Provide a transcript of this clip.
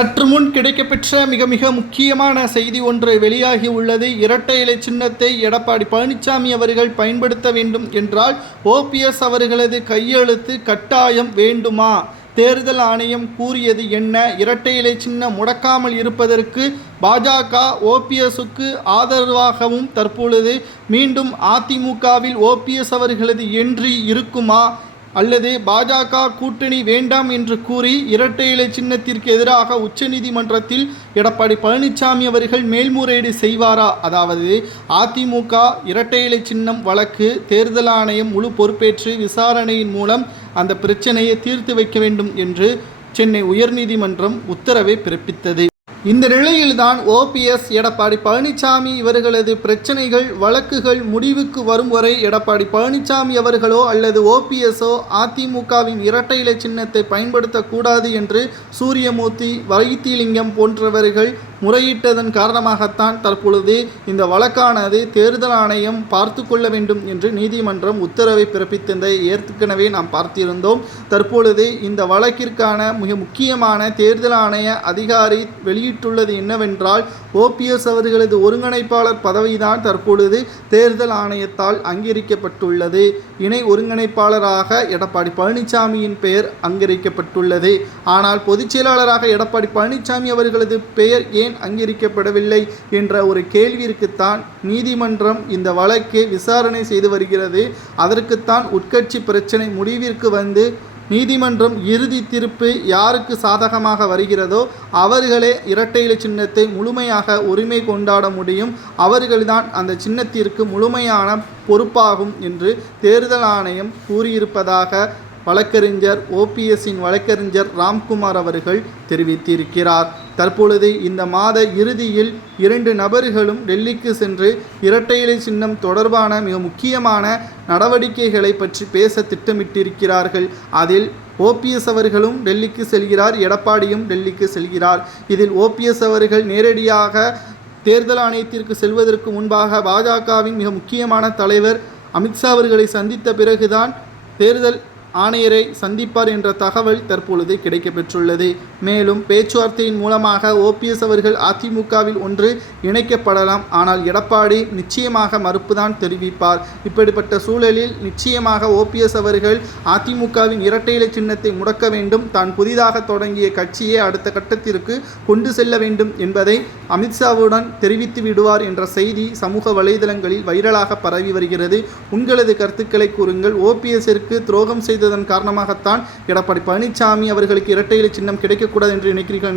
சற்று முன் கிடைக்கப்பெற்ற மிக மிக முக்கியமான செய்தி ஒன்று வெளியாகி உள்ளது. இரட்டை இலை சின்னத்தை எடப்பாடி பழனிசாமி அவர்கள் பயன்படுத்த வேண்டும் என்றால் ஓபிஎஸ் அவர்களது கையெழுத்து கட்டாயம் வேண்டுமா? தேர்தல் ஆணையம் கூறியது என்ன? இரட்டை இலை சின்னம் முடக்காமல் இருப்பதற்கு பாஜக ஓபிஎஸ்க்கு ஆதரவாகவும் தற்பொழுது மீண்டும் அதிமுகவில் ஓபிஎஸ் அவர்களது என்றி இருக்குமா? அல்லது பாஜக கூட்டணி வேண்டாம் என்று கூறி இரட்டை இலை சின்னத்திற்கு எதிராக உச்சநீதிமன்றத்தில் எடப்பாடி பழனிசாமி அவர்கள் மேல்முறையீடு செய்வாரா? அதாவது அதிமுக இரட்டை இலை சின்னம் வழக்கு தேர்தல் ஆணையம் முழு பொறுப்பேற்று விசாரணையின் மூலம் அந்த பிரச்சனையை தீர்த்து வைக்க வேண்டும் என்று சென்னை உயர்நீதிமன்றம் உத்தரவை பிறப்பித்தது. இந்த நிலையில்தான் ஓபிஎஸ் எடப்பாடி பழனிசாமி இவர்களது பிரச்சனைகள் வழக்குகள் முடிவுக்கு வரும் வரை எடப்பாடி பழனிசாமி அவர்களோ அல்லது ஓபிஎஸ்ஸோ அதிமுகவின் இரட்டை இலை சின்னத்தை பயன்படுத்தக்கூடாது என்று சூரியமூர்த்தி வைத்திலிங்கம் போன்றவர்கள் முறையிட்டதன் காரணமாகத்தான் தற்பொழுது இந்த வழக்கானது தேர்தல் ஆணையம் பார்த்து கொள்ள வேண்டும் என்று நீதிமன்றம் உத்தரவை பிறப்பித்திருந்ததை ஏற்கனவே நாம் பார்த்திருந்தோம். தற்பொழுது இந்த வழக்கிற்கான மிக முக்கியமான தேர்தல் ஆணைய அதிகாரி வெளியிட்டுள்ளது என்னவென்றால் ஓபிஎஸ் அவர்களது ஒருங்கிணைப்பாளர் பதவிதான் தற்பொழுது தேர்தல் ஆணையத்தால் அங்கீகரிக்கப்பட்டுள்ளது. இணை ஒருங்கிணைப்பாளராக எடப்பாடி பழனிசாமியின் பெயர் அங்கீகரிக்கப்பட்டுள்ளது. ஆனால் பொதுச் செயலாளராக எடப்பாடி பழனிசாமி அவர்களது பெயர் ஏன் அங்கீகரிக்கப்படவில்லை என்ற ஒரு கேள்விற்குத்தான் நீதிமன்றம் இந்த வழக்கை விசாரணை செய்து வருகிறது. அதற்குத்தான் உட்கட்சி பிரச்சனை முடிவிற்கு வந்து நீதிமன்றம் இறுதி தீர்ப்பு யாருக்கு சாதகமாக வருகிறதோ அவர்களே இரட்டை இலை சின்னத்தை முழுமையாக உரிமை கொண்டாட முடியும். அவர்கள்தான் அந்த சின்னத்திற்கு முழுமையான பொறுப்பாகும் என்று தேர்தல் ஆணையம் கூறியிருப்பதாக வழக்கறிஞர் ஓபிஎஸ்ஸின் வழக்கறிஞர் ராம்குமார் அவர்கள் தெரிவித்திருக்கிறார். தற்பொழுது இந்த மாத இறுதியில் இரண்டு நபர்களும் டெல்லிக்கு சென்று இரட்டையிலை சின்னம் தொடர்பான மிக முக்கியமான நடவடிக்கைகளை பற்றி பேச திட்டமிட்டிருக்கிறார்கள். அதில் ஓபிஎஸ் அவர்களும் டெல்லிக்கு செல்கிறார் எடப்பாடியும் டெல்லிக்கு செல்கிறார். இதில் ஓபிஎஸ் அவர்கள் நேரடியாக தேர்தல் ஆணையத்திற்கு செல்வதற்கு முன்பாக பாஜகவின் மிக முக்கியமான தலைவர் அமித்ஷா அவர்களை சந்தித்த பிறகுதான் தேர்தல் ஆணையரை சந்திப்பார் என்ற தகவல் தற்பொழுது கிடைக்கப்பெற்றுள்ளது. மேலும் பேச்சுவார்த்தையின் மூலமாக ஓபிஎஸ் அவர்கள் அதிமுகவில் ஒன்று இணைக்கப்படலாம். ஆனால் எடப்பாடி நிச்சயமாக மறுப்புதான் தெரிவிப்பார். இப்படிப்பட்ட சூழலில் நிச்சயமாக ஓபிஎஸ் அவர்கள் அதிமுகவின் இரட்டை இலை சின்னத்தை முடக்க வேண்டும். தான் புதிதாக தொடங்கிய கட்சியை அடுத்த கட்டத்திற்கு கொண்டு செல்ல வேண்டும் என்பதை அமித்ஷாவுடன் தெரிவித்து விடுவார் என்ற செய்தி சமூக வலைதளங்களில் வைரலாக பரவி வருகிறது. உங்களது கருத்துக்களை கூறுங்கள். ஓபிஎஸ்ஸிற்கு துரோகம் செய்ததன் காரணமாகத்தான் எடப்பாடி பழனிசாமி அவர்களுக்கு இரட்டை இலை சின்னம் கிடைக்கக்கூடாது என்று நினைக்கிறீர்கள்